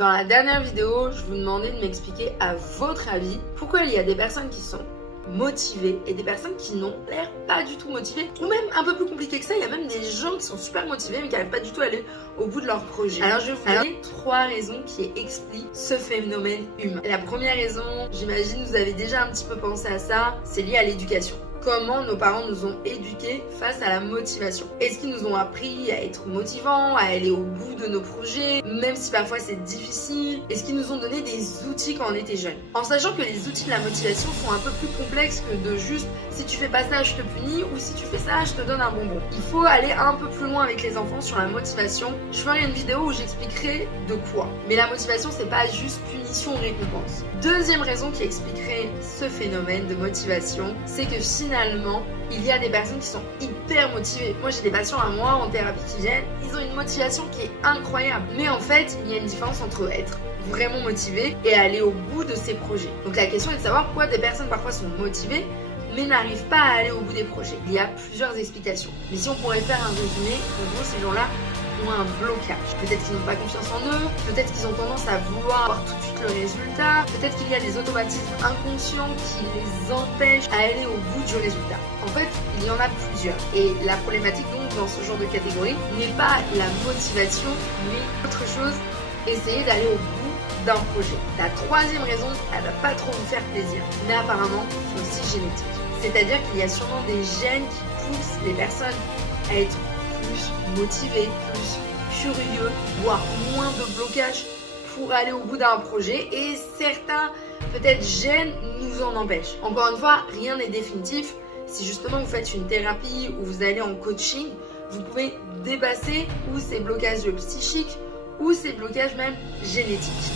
Dans la dernière vidéo, je vous demandais de m'expliquer à votre avis pourquoi il y a des personnes qui sont motivées et des personnes qui n'ont l'air pas du tout motivées, ou même un peu plus compliqué que ça, il y a même des gens qui sont super motivés mais qui n'arrivent pas du tout à aller au bout de leur projet. Alors je vais vous donner 3 raisons qui expliquent ce phénomène humain. La première raison, j'imagine vous avez déjà un petit peu pensé à ça, c'est lié à l'éducation. Comment nos parents nous ont éduqués face à la motivation. Est-ce qu'ils nous ont appris à être motivants, à aller au bout de nos projets, même si parfois c'est difficile? Est-ce qu'ils nous ont donné des outils quand on était jeunes? En sachant que les outils de la motivation sont un peu plus complexes que de juste si tu fais pas ça je te punis ou si tu fais ça je te donne un bonbon. Il faut aller un peu plus loin avec les enfants sur la motivation. Je ferai une vidéo où j'expliquerai de quoi. Mais la motivation c'est pas juste punition ou récompense. Deuxième raison qui expliquerait ce phénomène de motivation, c'est que finalement, il y a des personnes qui sont hyper motivées. Moi, j'ai des patients à moi en thérapie qui viennent, ils ont une motivation qui est incroyable. Mais en fait, il y a une différence entre être vraiment motivé et aller au bout de ses projets. Donc la question est de savoir pourquoi des personnes parfois sont motivées mais n'arrivent pas à aller au bout des projets. Il y a plusieurs explications. Mais si on pourrait faire un résumé, en gros, ces gens-là ont un blocage. Peut-être qu'ils n'ont pas confiance en eux, peut-être qu'ils ont tendance à vouloir avoir tout de suite le résultat, peut-être qu'il y a des automatismes inconscients qui les empêchent à aller au bout du résultat. En fait, il y en a plusieurs. Et la problématique donc dans ce genre de catégorie n'est pas la motivation, mais autre chose, essayer d'aller au bout d'un projet. La troisième raison, elle va pas trop vous faire plaisir, mais apparemment, c'est aussi génétique. C'est-à-dire qu'il y a sûrement des gènes qui poussent les personnes à être plus motivés, plus curieux, voire moins de blocage pour aller au bout d'un projet, et certains peut-être gènes nous en empêchent. Encore une fois, rien n'est définitif. Si justement vous faites une thérapie ou vous allez en coaching, vous pouvez dépasser ou ces blocages psychiques ou ces blocages même génétiques.